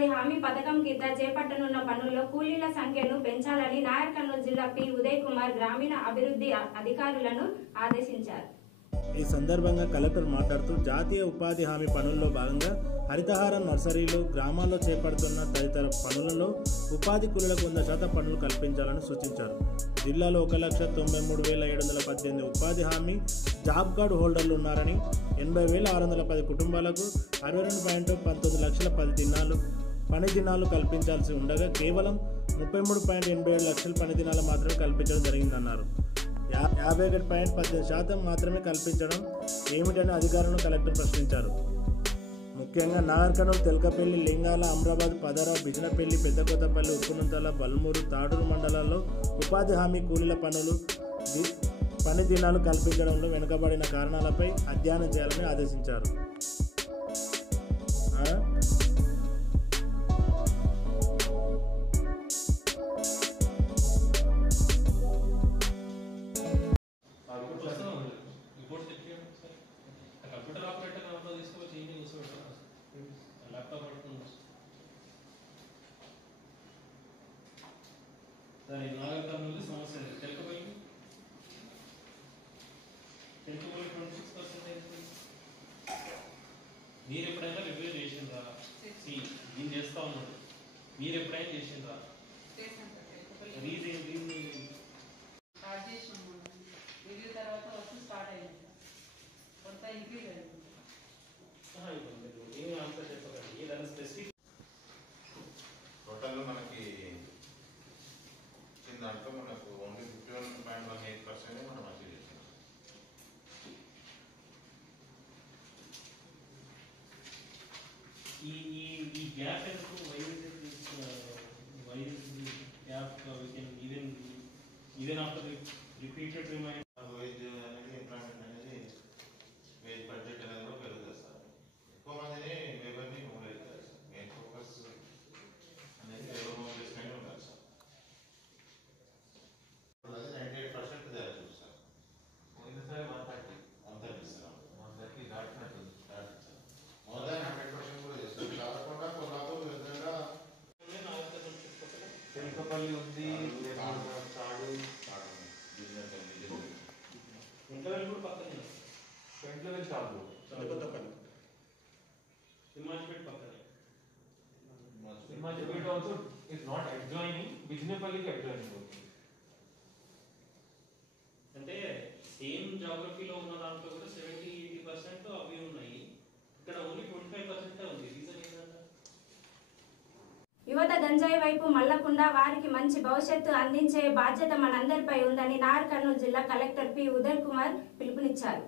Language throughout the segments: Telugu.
ఉపాధి హామీ పథకం కింద చేపట్టనున్న పనుల్లో కూలీల సంఖ్యను పెంచాలని నాగర్ కర్నూలు జిల్లా పి ఉదయ్ కుమార్ గ్రామీణ అభివృద్ధి అధికారులను ఆదేశించారు। ఈ సందర్భంగా కలెక్టర్ మాట్లాడుతూ జాతీయ ఉపాధి హామీ పనుల్లో భాగంగా హరితహారం నర్సరీలు గ్రామాల్లో చేపడుతున్న తదితర పనులలో ఉపాధి కూలీలకు 100% పనులు కల్పించాలని సూచించారు। జిల్లాలో 1,93,718 ఉపాధి హామీ జాబ్ కార్డు హోల్డర్లు ఉన్నారని 80,610 కుటుంబాలకు 62.19 లక్షల పని దినాలు కల్పించాల్సి ఉండగా కేవలం 33.87 లక్షల పని దినాలు మాత్రమే కల్పించడం జరిగిందన్నారు। 50.18% మాత్రమే కల్పించడం ఏమిటని అధికారులను కలెక్టర్ ప్రశ్నించారు। ముఖ్యంగా నాగర్ కర్నూలు, తెల్కపల్లి, లింగాల, అమరాబాద్, పదర, బిజినపల్లి, పెద్దకొత్తపల్లి, ఉప్పునుంతల, బల్మూరు, తాడూరు మండలాల్లో ఉపాధి హామీ కూలీల పని దినాలు కల్పించడంలో వెనుకబడిన కారణాలపై అధ్యయనం చేయాలని ఆదేశించారు। कंप्यूटर ऑपरेटर मतलब इसको चाहिए नहीं इसमें लैपटॉप पढ़ना सर नागर कर्नूल समस्या है तेलुगु 26% మీరు ఎప్పుడైనా రివ్యూ చేసిండ్రా నేను చేస్తా ఉన్నాడు మీరు ఎప్పుడైనా చేసిండ్రా రీజన్ స్టార్ట్ చేసాము రివ్యూ తర్వాత వర్క్ స్టార్ట్ అయింది కొంత ఇంక్రీజ్ అయింది ఏమి ఆన్సర్ చెప్పకండి ఏదైనా స్పెసిఫిక్ టోటల్ మనకి చిన్న దాంట్లో మనకు ఓన్లీ 51.18% మనం అచీవ్ చేసాం। ఈ గ్యాప్ ఎందుకు why is the gap we can even after the repeated remind wage అనేది ఎంప్లాయ్మెంట్ అనేది వేజ్ బడ్జెట్ అనేది కూడా పెరుగుతుంది సార్। ఎక్కువ మందిని లేబర్ని మూవ్ అవుతారు సార్। మెయిన్ ఫోకస్ అనేది లేబర్ మూవ్మెంట్ ఉండాలి సార్। అది 98% దాటి సార్। సార్ 130 సార్ 130 దాటినట్టుంది సార్। మోర్ దాన్ 100% కూడా చేస్తారు కాకుండా కొన్నాళ్ళు విధంగా తెలకపల్లి ఉంది తాడు ఇంట్లో కూడా పక్కనే ఫ్రంట్లో చాలు కొత్తపల్లి సింహాజిపేట పక్కనే Simhajipeta also is not adjoining బిజినపల్లికి అడ్జాయినింగ్ అవుతుంది అంటే సేమ్ జాగ్రఫీలో ఉన్న దాంట్లో కూడా 70-80% అవి ఉన్నాయి ఇక్కడ ఓన్లీ 25% ఉంది రీజన్ ఏంటంటే యువత గంజాయి వైపు మళ్లకుండా వారికి మంచి భవిష్యత్తు అందించే బాధ్యత మనందరిపై ఉందని నాగర్ కర్నూలు జిల్లా కలెక్టర్ పి ఉదయ్ కుమార్ పిలుపునిచ్చారు।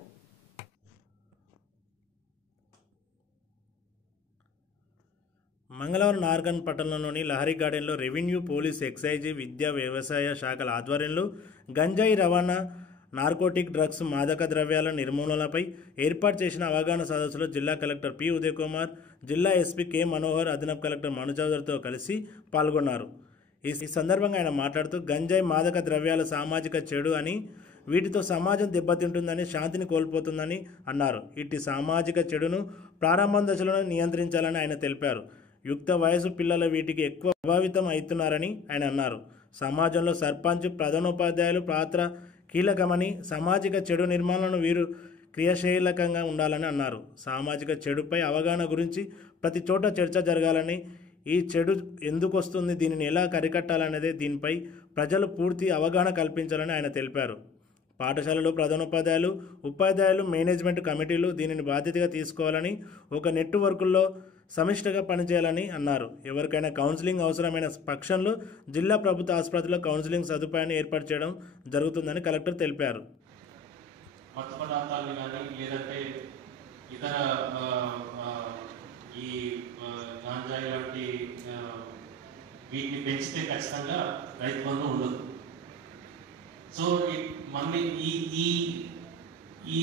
మంగళవారం నార్గన్ పట్టణంలోని లహరి గార్డెన్లో రెవెన్యూ, పోలీస్, ఎక్సైజ్, విద్యా, వ్యవసాయ శాఖల ఆధ్వర్యంలో గంజాయి రవాణా, నార్కోటిక్ డ్రగ్స్, మాదక ద్రవ్యాల నిర్మూలనపై ఏర్పాటు చేసిన అవగాహన సదస్సులో జిల్లా కలెక్టర్ పి ఉదయ్ కుమార్, జిల్లా ఎస్పీ కె మనోహర్, అదనపు కలెక్టర్ మను చౌదరితో కలిసి పాల్గొన్నారు। ఈ సందర్భంగా ఆయన మాట్లాడుతూ గంజాయి, మాదక ద్రవ్యాల సామాజిక చెడు అని, వీటితో సమాజం దెబ్బతింటుందని, శాంతిని కోల్పోతుందని అన్నారు। ఇట్టి సామాజిక చెడును ప్రారంభం దశలోనే నియంత్రించాలని ఆయన తెలిపారు। యుక్త వయసు పిల్లలు వీటికి ఎక్కువ ప్రభావితం అవుతున్నారని ఆయన అన్నారు। సమాజంలో సర్పంచ్, ప్రధానోపాధ్యాయులు పాత్ర కీలకమని, సామాజిక చెడు నిర్మాణాలను వీరు క్రియాశీలకంగా ఉండాలని అన్నారు। సామాజిక చెడుపై అవగాహన గురించి ప్రతి చోట చర్చ జరగాలని, ఈ చెడు ఎందుకు వస్తుంది, దీనిని ఎలా అరికట్టాలనేదే దీనిపై ప్రజలు పూర్తి అవగాహన కల్పించాలని ఆయన తెలిపారు। పాఠశాలలో ప్రధానోపాధ్యాయులు, ఉపాధ్యాయులు, మేనేజ్మెంట్ కమిటీలు దీనిని బాధ్యతగా తీసుకోవాలని, ఒక నెట్వర్క్లో సమిష్టిగా పనిచేయాలని అన్నారు। ఎవరికైనా కౌన్సిలింగ్ అవసరమైన పక్షంలో జిల్లా ప్రభుత్వ ఆసుపత్రిలో కౌన్సిలింగ్ సదుపాయాన్ని ఏర్పాటు చేయడం జరుగుతుందని కలెక్టర్ తెలిపారు। మత్తు పదార్థాలను కానీ లేదంటే ఇతర ఈ గాంజాయి లాంటి వీటిని పెంచితే ఖచ్చితంగా రైతు బంధు ఉండదు। సో మళ్ళీ ఈ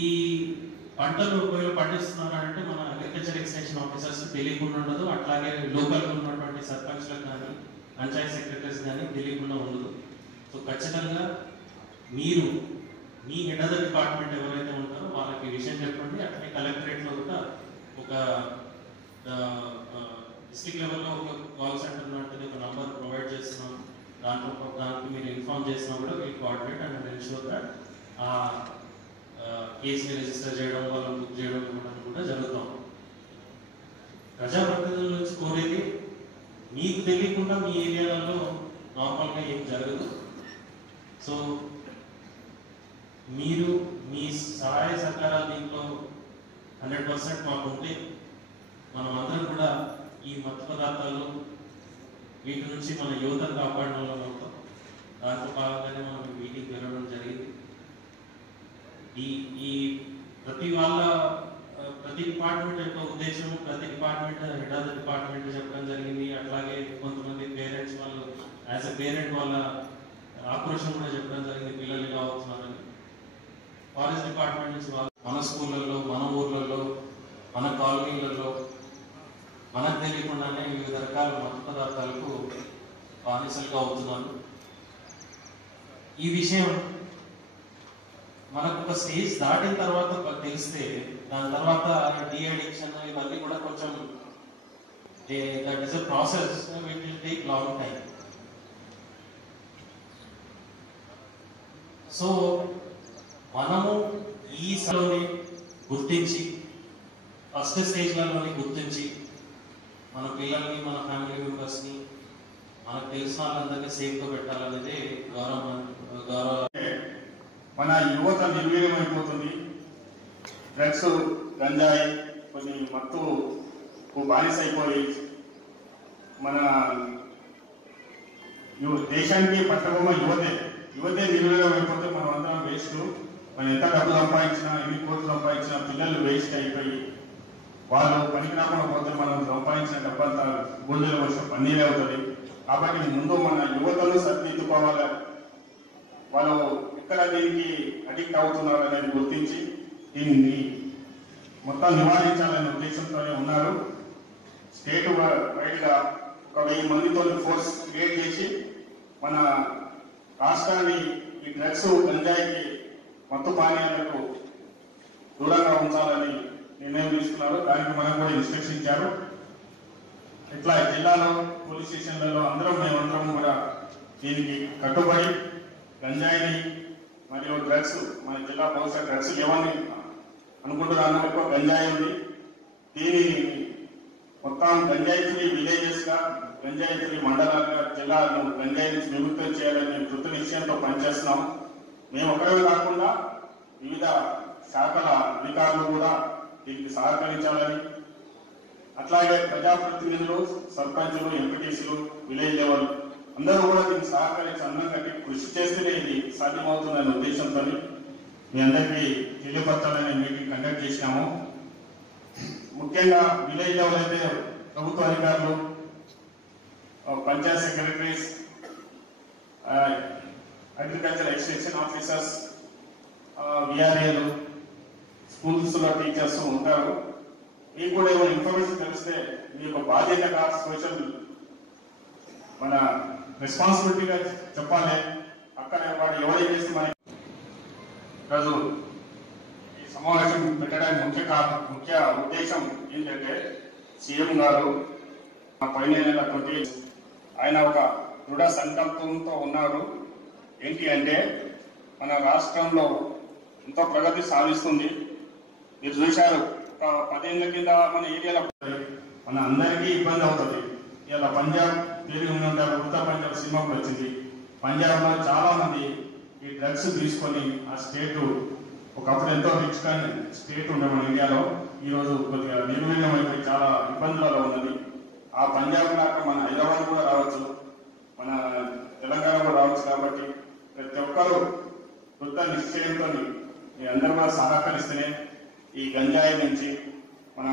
పంటలు ఒకవేళ పండిస్తున్నారంటే మన అగ్రికల్చర్ ఎక్స్టెన్షన్ ఆఫీసర్స్ తెలియకుండా ఉండదు, అట్లాగే లోకల్గా ఉన్నటువంటి సర్పంచ్లకు కానీ పంచాయత్ సెక్రటరీస్ కానీ తెలియకుండా ఉండదు। సో ఖచ్చితంగా మీరు మీ హెడ్ ఆఫ్ ద డిపార్ట్మెంట్ ఎవరైతే ఉంటారో వాళ్ళకి విషయం చెప్పండి। అట్లనే కలెక్టరేట్లో కూడా ఒక డిస్ట్రిక్ట్ లెవెల్లో ఒక కాల్ సెంటర్ ఉంటుంది, ఒక నంబర్ ప్రొవైడ్ చేస్తున్నాం. దానికి మీరు ఇన్ఫార్మ్ చేసినా కూడా we'll coordinate and ensure that కేసుని రిజిస్టర్ చేయడం, వాళ్ళని బుక్ చేయడం ఇవ్వడం కూడా జరుగుతాం. ప్రజాప్రతినిధుల నుంచి కోరేది, మీకు తెలియకుండా మీ ఏరియాలలో నార్మల్గా ఏం జరగదు. సో మీరు మీ సహాయ సహకారాలు దీంట్లో 100% మాకు ఉంటే మనం అందరం కూడా ఈ మత్తు పదార్థాలు వీటి నుంచి మన యువతను కాపాడడంలో ఉంటాం. దాంట్లో భాగంగానే మనం మీటింగ్ వెళ్ళడం జరిగింది. ఈ ప్రతి డిపార్ట్మెంట్ యొక్క ఉద్దేశం, ప్రతి department head of the department చెప్పడం జరిగింది. అట్లాగే కొంతమంది పేరెంట్స్ వాళ్ళు యాజ్ ఎ పేరెంట్ వాళ్ళ ఆక్రోషం కూడా చెప్పడం జరిగింది, పిల్లలు ఇలా అవుతున్నారని. ఫారెస్ట్ డిపార్ట్మెంట్ నుంచి వాళ్ళు మన స్కూళ్ళల్లో, మన ఊర్లలో, మన కాలనీలలో మనకు తెలియకుండానే వివిధ రకాల మత్తు పదార్థాలకు బానిసలుగా అవుతున్నారు. ఈ విషయం మనకు ఒక స్టేజ్ దాటిన తర్వాత తెలిస్తే, దాని తర్వాత డి అడిక్షన్ ఇవన్నీ కూడా కొంచెం that is a process which will take long time. So మనము ఈ సలోని గుర్తించి, ఫస్ట్ స్టేజ్లలోని గుర్తించి, మన పిల్లల్ని, మన ఫ్యామిలీ మెంబర్స్ని, మనకు తెలిసిన వాళ్ళందరినీ సేఫ్గా పెట్టాలనేది గౌరవ మన యువత నిర్వీర్యం అయిపోతుంది. డ్రగ్స్, గంజాయి, కొన్ని మత్తుకు బానిస అయిపోయి మన దేశానికి పట్టబొమ్మ యువతే నిర్వీర్యం అయిపోతే మనం అందరం వేస్ట్. మనం ఎంత డబ్బు సంపాదించినా, ఎన్ని కోట్లు సంపాదించినా పిల్లలు వేస్ట్ అయిపోయి వాళ్ళు పనికి రాకుండా పోతే మనం సంపాదించిన డబ్బంతా గోధుల వర్షం పన్నీరే అవుతుంది. కాబట్టి ముందు మన యువతను సరిదిద్దుకోవాలి. వాళ్ళు ఎక్కడ దీనికి అడిక్ట్ అవుతున్నారు అనేది గుర్తించి దీన్ని మొత్తం నివారించాలనే ఉద్దేశంతోనే ఉన్నారు. స్టేట్ వైడ్గా ఒక 1000 మందితో ఫోర్స్ క్రియేట్ చేసి మన రాష్ట్రాన్ని ఈ డ్రగ్స్, గంజాయికి, మత్తు పానీయాలకు దూరంగా ఉంచాలని నిర్ణయం తీసుకున్నారు. దానికి మనం కూడా ఇన్స్ట్రక్షన్ ఇచ్చారు. ఇట్లా జిల్లాలో, పోలీస్ స్టేషన్లలో మేమందరం కూడా దీనికి కట్టుబడి గంజాయిని మరియు డ్రగ్స్, మన జిల్లా బహుశా డ్రగ్స్ ఏమని అనుకుంటున్నాను, ఎక్కువ గంజాయి ఉంది. దీని మొత్తం గంజాయి ఫ్రీ విలేజెస్ గా, గంజాయి ఫ్రీ మండలాలుగా జిల్లాను గంజాయి నుంచి విముక్తం చేయాలని కృత నిశ్చయంతో పనిచేస్తున్నాం. మేము ఒకరే కాకుండా వివిధ శాఖల అధికారులు కూడా దీనికి సహకరించాలని, అట్లాగే ప్రజాప్రతినిధులు, సర్పంచులు, ఎంపీటీసీలు, విలేజ్ లెవెల్ అందరూ కూడా దీనికి సహకరించి అన్నం కట్టి కృషి చేస్తేనే ఇది సాధ్యమవుతుందనే ఉద్దేశంతో మీ అందరికీ తెలియపరచాలని మీటింగ్ కండక్ట్ చేసినాము. ముఖ్యంగా విలేజ్ లెవెల్ అయితే ప్రభుత్వ అధికారులు, panchayat secretaries, agriculture extension officers, విఆర్ఏలు, స్కూల్స్ లో టీచర్స్ ఉంటారు. మీకు కూడా ఏమైనా ఇన్ఫర్మేషన్ తెలిస్తే మీ యొక్క బాధ్యతగా సోషల్ మన రెస్పాన్సిబిలిటీగా చెప్పాలి. అక్కడ వాడు ఎవరు చేస్తే మన ఈరోజు ఈ సమావేశం పెట్టడానికి ముఖ్య ఉద్దేశం ఏంటంటే, సీఎం గారు పైన ఆయన ఒక దృఢ సంకల్పంతో ఉన్నారు. ఏంటి అంటే, మన రాష్ట్రంలో ఎంతో ప్రగతి సాధిస్తుంది. మీరు చూశారు, 10 ఏళ్ల కింద మన ఏరియాలో మన అందరికీ ఇబ్బంది అవుతుంది. ఇలా పంజాబ్ పేరు ఉంటారు, ఉత్తర పంజాబ్ సినిమా కూడా వచ్చింది. పంజాబ్ లో చాలా మంది ఈ డ్రగ్స్ తీసుకొని ఆ స్టేట్ ఒకప్పుడు ఎంతో రిచ్ స్టేట్ ఉండే మన ఇండియాలో ఈరోజు కొద్దిగా నిర్వీర్యం అయిపోయి చాలా ఇబ్బందులలో ఉన్నది. ఆ పంజాబ్ లాగా మన హైదరాబాద్ కూడా రావచ్చు, మన తెలంగాణ కూడా రావచ్చు. కాబట్టి ప్రతి ఒక్కరూ కృత నిశ్చయంతో మీ అందరూ కూడా సహకరిస్తేనే ఈ గంజాయి నుంచి మన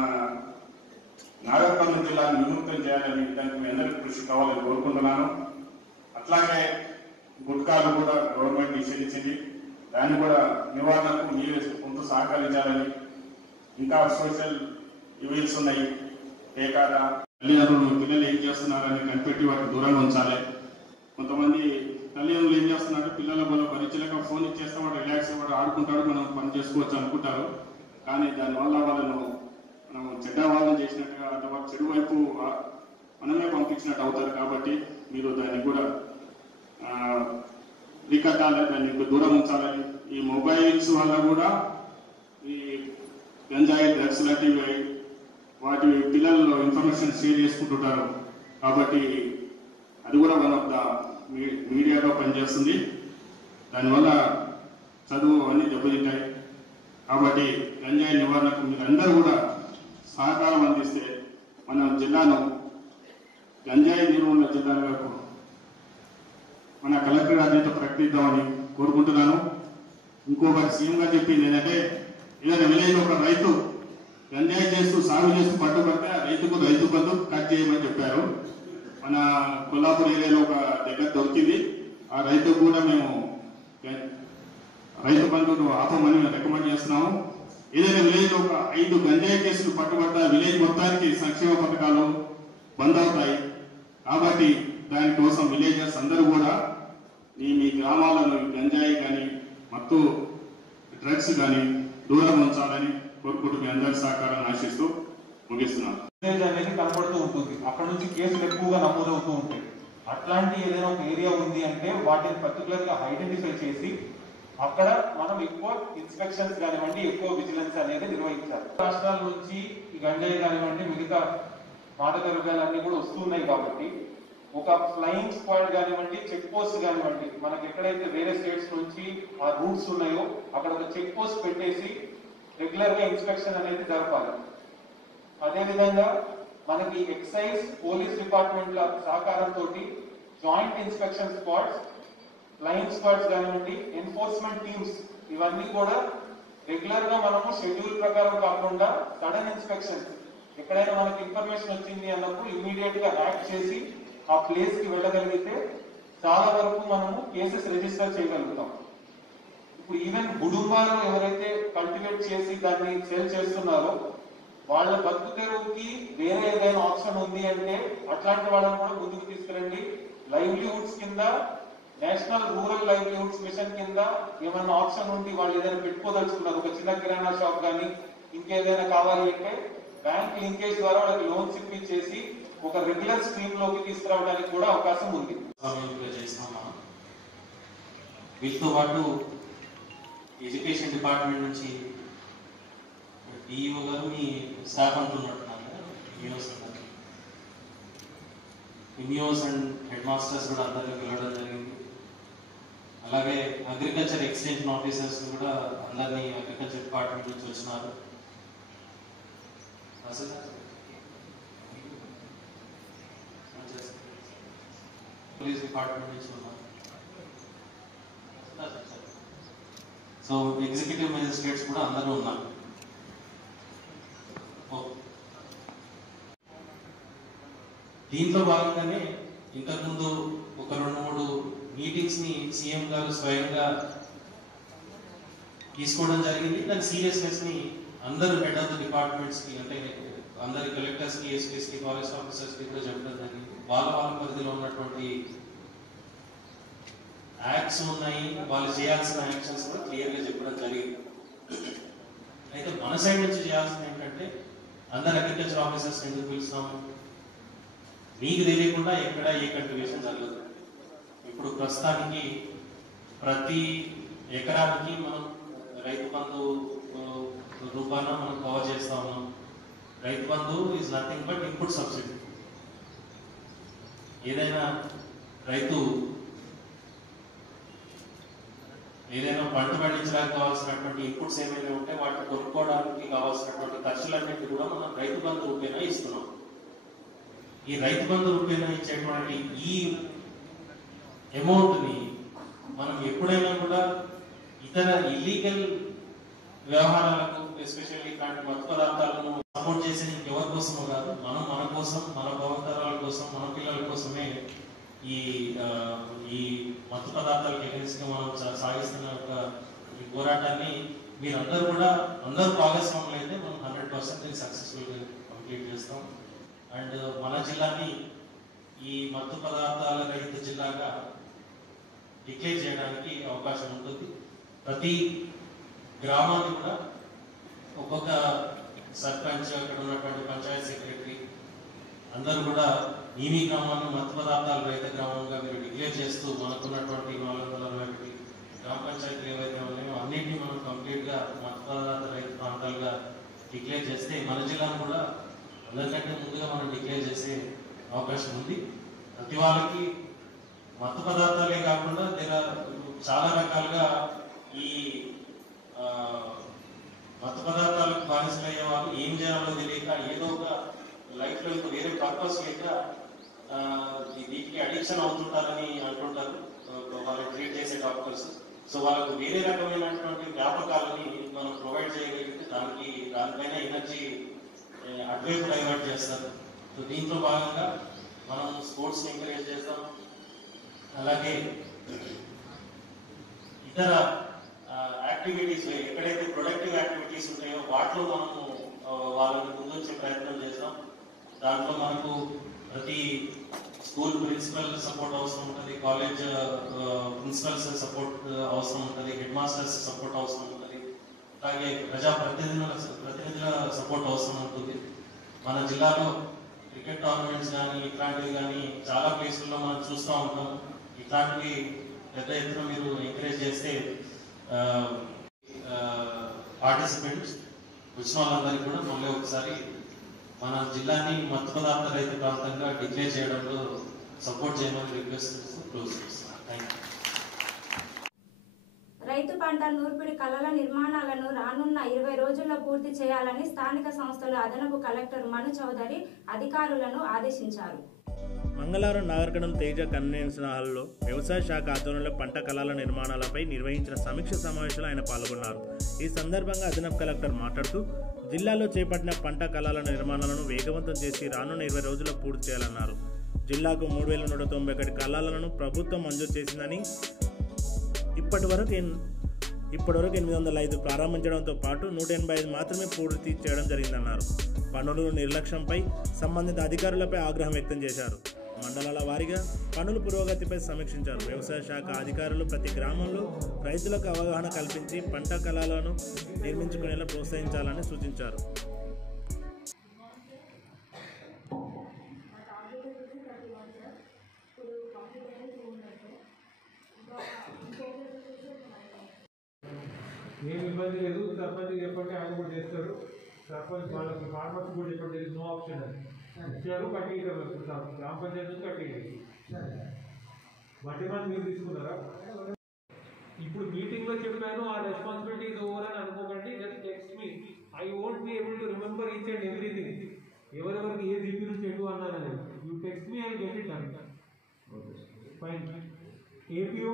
నాగర్కర్నూలు జిల్లాను విముక్తం చేయాలని దానికి మీ అందరికీ కృషి కావాలని కోరుకుంటున్నాను. అట్లాగే గుట్కాలు కూడా గవర్నమెంట్ నిషేధించింది, దాన్ని కూడా నివారణకు మీరు కొంత సహకరించాలని. ఇంకా సోషల్ ఈవెంట్స్ ఉన్నాయి, పేకాట, తల్లిదండ్రులు పిల్లలు ఏం చేస్తున్నారని కనిపెట్టి వాటికి దూరంగా ఉంచాలి. కొంతమంది తల్లిదండ్రులు ఏం చేస్తున్నారు, పిల్లల వల్ల పరిచయక ఫోన్ ఇచ్చేస్తే వాడు రిలాక్స్ వాడు ఆడుకుంటాడు, మనం పని చేసుకోవచ్చు అనుకుంటారు. కానీ దానివల్ల వాళ్ళను మనం చెడ్డ వాళ్ళని చేసినట్టుగా, అంటే చెడు వైపు మనమే పంపించినట్టు అవుతారు. కాబట్టి మీరు దాన్ని కూడా రికట్టాలి, దాన్ని దూరం ఉంచాలని. ఈ మొబైల్స్ వల్ల కూడా ఈ గంజాయి డ్రగ్స్ లాంటివి వాటి పిల్లల్లో ఇన్ఫర్మేషన్ షేర్ చేసుకుంటుంటారు. కాబట్టి అది కూడా వన్ ఆఫ్ ద మీడియాగా పనిచేస్తుంది. దానివల్ల చదువు అన్నీ దెబ్బతింటాయి. కాబట్టి గంజాయి నివారణకు మీరందరూ కూడా సహకారం అందిస్తే మన జిల్లాను గంజాయి నిర్మూలన జిల్లాగా మన కలెక్టర్ గారితో ప్రకటిద్దామని కోరుకుంటున్నాను. ఇంకొకటి సీఎం గారు చెప్పింది ఏంటంటే, ఏదైనా విలేజ్ ఒక రైతు గంజాయి చేస్తూ సాగు చేస్తూ పట్టుబడితే ఆ రైతు బంధు కట్ చేయమని చెప్పారు. మన కొల్లాపూర్ ఏరియాలో ఒక దగ్గర దొరికింది. ఆ రైతు కూడా మేము రైతు బంధువును ఆపమని రికమెండ్ చేస్తున్నాము. ఏదైనా విలేజ్ లో ఒక 5 గంజాయి కేసులు పట్టుబడ్డ విలేజ్ మొత్తానికి సంక్షేమ పథకాలు బంద్ అవుతాయి. కాబట్టి దానికోసం విలేజర్స్ అందరూ కూడా మీ గ్రామాలలో గంజాయి కానీ మత్తు డ్రగ్స్ కానీ దూరం ఉంచాలని కోరుకుంటూ మీ అందరి సహకారాన్ని ఆశిస్తూ ముగిస్తున్నాను. అనేది కనపడుతూ ఉంటుంది, అక్కడ నుంచి కేసులు ఎక్కువగా నమోదవుతూ ఉంటాయి. అట్లాంటి ఏదైనా ఒక ఏరియా ఉంది అంటే వాటిని పర్టికులర్ గా ఐడెంటిఫై చేసి అక్కడ మనం ఎక్కువ ఇన్స్పెక్షన్స్ కానివ్వండి, ఎక్కువ విజిలెన్స్ అనేది నిర్వహించాలి. రాష్ట్రాల నుంచి ఈ గంజాయి కానివ్వండి, మిగతా మాదక ద్రవ్యాలన్నీ కూడా వస్తున్నాయి. కాబట్టి ఒక ఫ్లయింగ్ స్క్వాడ్ కానివ్వండి, చెక్ పోస్ట్ కానివ్వండి, మనకి ఎక్కడైతే వేరే స్టేట్స్ నుంచి ఆ రూట్స్ ఉన్నాయో అక్కడ ఒక చెక్ పోస్ట్ పెట్టేసి రెగ్యులర్ గా ఇన్స్పెక్షన్ అనేది జరపాలి. అదేవిధంగా మనకి ఎక్సైజ్ పోలీస్ డిపార్ట్మెంట్ల సహకారంతో joint inspection squads, flying squads కానివ్వండి, ఎన్ఫోర్స్మెంట్ టీమ్స్ ఇవన్నీ కూడా రెగ్యులర్ గా మనము షెడ్యూల్ ప్రకారం కాకుండా సడన్ ఇన్స్పెక్షన్స్ ఎక్కడైనా మనకి ఇన్ఫర్మేషన్ వచ్చింది అన్నప్పుడు ఇమ్మీడియట్ గా యాక్ట్ చేసి ఆ ప్లేస్ కి వెళ్ళగలిగితే చాలా వరకు మనము కేసెస్ రిజిస్టర్ చేయగలుగుతాం. ఇప్పుడు ఈవెన్ కుటుంబాలు ఎవరైతే కల్టివేట్ చేసి దాన్ని సేల్ చేస్తున్నారో వాళ్ళ బతుకు తెరువుకి వేరే ఏదైనా ఆప్షన్ ఉంది అంటే అట్లాంటి వాళ్ళని కూడా ముందుకు తీసుకురండి. లైవ్లీహుడ్స్ కింద నేషనల్ రూరల్ లైవ్లీహుడ్స్ మిషన్ కింద ఏమన్నా ఆప్షన్ ఉండి వాళ్ళు ఏదైనా పెట్టుకోదలుచుకున్నారు, ఒక చిన్న కిరాణా షాప్ కానీ ఇంకేదైనా కావాలి అంటే బ్యాంక్ లింకేజ్ ద్వారా వాళ్ళకి లోన్స్ ఇప్పించేసి ఒక రెగ్యులర్ స్ట్రీమ్ లోకి తీసుకురావడానికి కూడా అవకాశం ఉంది. వీటితో పాటు ఎడ్యుకేషన్ డిపార్ట్మెంట్ నుంచి డిఈఓ గారు మీ స్టాఫ్ అంటున్నట్టున్నారు, ఇమియోస్ అండ్ హెడ్ మాస్టర్స్ కూడా అందరికీ పిలవడం జరిగింది. అలాగే అగ్రికల్చర్ ఎక్స్టెన్షన్ ఆఫీసర్స్ కూడా అందరినీ అగ్రికల్చర్ డిపార్ట్మెంట్ నుంచి వచ్చినారు. పోలీస్ డిపార్ట్మెంట్ నుంచి ఉన్నారు. సో ఎగ్జిక్యూటివ్ మేజిస్ట్రేట్స్ కూడా అందరూ ఉన్నారు. దీంట్లో భాగంగానే ఇంతకుముందు ఒక 2-3 మీటింగ్స్ ని సీఎం గారు స్వయంగా తీసుకోవడం జరిగింది. దాని సీరియస్నెస్ ని అందరూ హెడ్ ఆఫ్ ద డిపార్ట్మెంట్స్ కి, అంటే అందరి కలెక్టర్స్ కి, ఎస్పీస్ కి, ఫారెస్ట్ ఆఫీసర్స్ కి కూడా చెప్పడం జరిగింది. వాళ్ళ పరిధిలో ఉన్నటువంటి యాక్ట్స్ ఉన్నాయి, వాళ్ళు చేయాల్సిన యాక్షన్స్ కూడా క్లియర్ గా చెప్పడం జరిగింది. అయితే మన సైడ్ నుంచి చేయాల్సింది ఏంటంటే, అందరు అగ్రికల్చర్ ఆఫీసర్స్ ఎందుకు పిలుస్తాము, మీకు తెలియకుండా ఎక్కడ ఏ కల్టివేషన్ జరగదు. ఇప్పుడు ప్రస్తుతానికి ప్రతి ఎకరానికి మనం రైతు బంధు రూపాన మనం కవర్ చేస్తా ఉన్నాం. Rythu Bandhu is nothing but input subsidy. ఏదైనా రైతు ఏదైనా పంట పండించడానికి కావాల్సినటువంటి ఇన్పుట్స్ ఏమైనా ఉంటే వాటిని కొనుక్కోవడానికి కావాల్సినటువంటి ఖర్చులన్నింటి కూడా మనం రైతు బంధు రూపేణా ఇస్తున్నాం. ఈ రైతు బంధు రూపేణా ఇచ్చేటువంటి ఈ అమౌంట్ ని మనం ఎప్పుడైనా కూడా ఇతర ఇల్లీగల్ వ్యవహారాలకు, ఎస్పెషల్లీ ఇట్లాంటి మత్తు పదార్థాలను సపోర్ట్ చేసేది ఎవరి కోసమో కాదు, మనం మన కోసం, మన భవితరాల కోసం, మన పిల్లల కోసమే ఈ మత్తు పదార్థాలకు ఎగెన్స్ట్ గా మనం సాగిస్తున్న ఈ పోరాటాన్ని మీరందరూ కూడా అందరూ భాగస్వాములు అయితే మనం 100% సక్సెస్ఫుల్ గా కంప్లీట్ చేస్తాం. అండ్ మన జిల్లాని ఈ మత్తు పదార్థాల రహిత జిల్లాగా డిక్లేర్ చేయడానికి అవకాశం ఉంటుంది. ప్రతి గ్రామాన్ని కూడా ఒక్కొక్క సర్పంచ్, అక్కడ ఉన్నటువంటి పంచాయత్ సెక్రటరీ అందరూ కూడా ఈవీ గ్రామాన్ని మత్తు పదార్థాల రహిత గ్రామంగా మీరు డిక్లేర్ చేస్తూ మనకున్నటువంటి 461 గ్రామ పంచాయతీలు ఏవైతే ఉన్నాయో అన్నింటినీ మనం కంప్లీట్గా మత్తు పదార్థ రహిత ప్రాంతాలుగా డిక్లేర్ చేస్తే మన జిల్లాను కూడా అందరికంటే ముందుగా మనం డిక్లేర్ చేసే అవకాశం ఉంది. ప్రతి వాళ్ళకి మత్తు పదార్థాలే కాకుండా చాలా రకాలుగా ఈ మత్తు పదార్థాలకు బానిసలయ్యే వాళ్ళు ఏం చేయాలో తెలియక ఏదో ఒక లైఫ్లో ఇంకా వేరే పర్పస్ లేక వీటికి అడిక్షన్ అవుతుంటారని అంటుంటారు వాళ్ళని ట్రీట్ చేసే డాక్టర్స్. సో వాళ్ళకు వేరే రకమైనటువంటి వ్యాపకాలని మనం ప్రొవైడ్ చేయగలిగితే దానిపైన ఎనర్జీ అటువైపు డైవర్ట్ చేస్తారు. సో దీంట్లో భాగంగా మనం స్పోర్ట్స్ని ఎంకరేజ్ చేస్తాం. అలాగే ఇతర యాక్టివిటీస్ ఎక్కడైతే ప్రొడక్టివ్ యాక్టివిటీస్ ఉంటాయో వాటిలో మనము వాళ్ళని ముందుంచే ప్రయత్నం చేస్తాం. దాంట్లో మనకు ప్రతి స్కూల్ ప్రిన్సిపల్ సపోర్ట్ అవసరం ఉంటుంది, కాలేజ్ ప్రిన్సిపల్స్ సపోర్ట్ అవసరం ఉంటుంది, హెడ్ మాస్టర్స్ సపోర్ట్ అవసరం ఉంటుంది, అలాగే ప్రతినిధుల సపోర్ట్ అవసరం ఉంటుంది. మన జిల్లాలో క్రికెట్ టోర్నమెంట్స్ కానీ ఇట్లాంటివి కానీ చాలా ప్లేసుల్లో మనం చూస్తూ ఉంటాం. ఇట్లాంటివి పెద్ద ఎత్తున మీరు ఎంకరేజ్ చేస్తే పార్టిసిపెంట్స్ వచ్చిన వాళ్ళందరికీ కూడా మళ్ళీ ఒకసారి మన జిల్లాని మత్తు పదార్థ రహిత ప్రాంతంగా డిక్లేర్ చేయడంలో సపోర్ట్ చేయమని రిక్వెస్ట్ చేస్తూ క్లోజ్ చేస్తాను. Thank you. రైతు పంట నూర్పిడి కళల నిర్మాణాలను రానున్న 20 రోజుల్లో పూర్తి చేయాలని స్థానిక సంస్థల అదనపు కలెక్టర్ మను చౌదరి అధికారులను ఆదేశించారు. మంగళవారం నాగర్కర్నూల్ తేజ కన్వెన్షన్ హాల్లో వ్యవసాయ శాఖ ఆధ్వర్యంలో పంట కళల నిర్మాణాలపై నిర్వహించిన సమీక్ష సమావేశంలో ఆయన పాల్గొన్నారు. ఈ సందర్భంగా అదనపు కలెక్టర్ మాట్లాడుతూ జిల్లాలో చేపట్టిన పంట కళల నిర్మాణాలను వేగవంతం చేసి రానున్న 20 రోజుల్లో పూర్తి చేయాలన్నారు. జిల్లాకు 3191 కళాలను ప్రభుత్వం మంజూరు చేసిందని ఇప్పటివరకు 805 ప్రారంభించడంతో పాటు 185 మాత్రమే పూర్తి చేయడం జరిగిందన్నారు. పనుల నిర్లక్ష్యంపై సంబంధిత అధికారులపై ఆగ్రహం వ్యక్తం చేశారు. మండలాల వారీగా పనుల పురోగతిపై సమీక్షించారు. వ్యవసాయ శాఖ అధికారులు ప్రతి గ్రామంలో రైతులకు అవగాహన కల్పించి పంట కళలను నిర్మించుకునేలా ప్రోత్సహించాలని సూచించారు. ఏం ఇబ్బంది లేదు, సర్పంచ్ చెప్పండి ఆయన కూడా చేస్తారు. సర్పంచ్ వాళ్ళకి ఫార్మర్స్ కూడా చెప్పండి, నో ఆప్షన్ అని ఇచ్చారు. కట్టించారు గ్రామ పంచాయతీ నుంచి కట్టించారు. మట్టి మంది మీరు తీసుకున్నారా? ఇప్పుడు మీటింగ్లో చెప్పాను ఆ రెస్పాన్సిబిలిటీ ఇస్ ఓవర్ అని అనుకోకండి. Just text me, I won't be able to remember each and everything. ఎవరెవరికి ఏ జీపీ నుంచి ఎటు అన్నారని you text me, I get it అని. ఫైన్. ఏపీఓ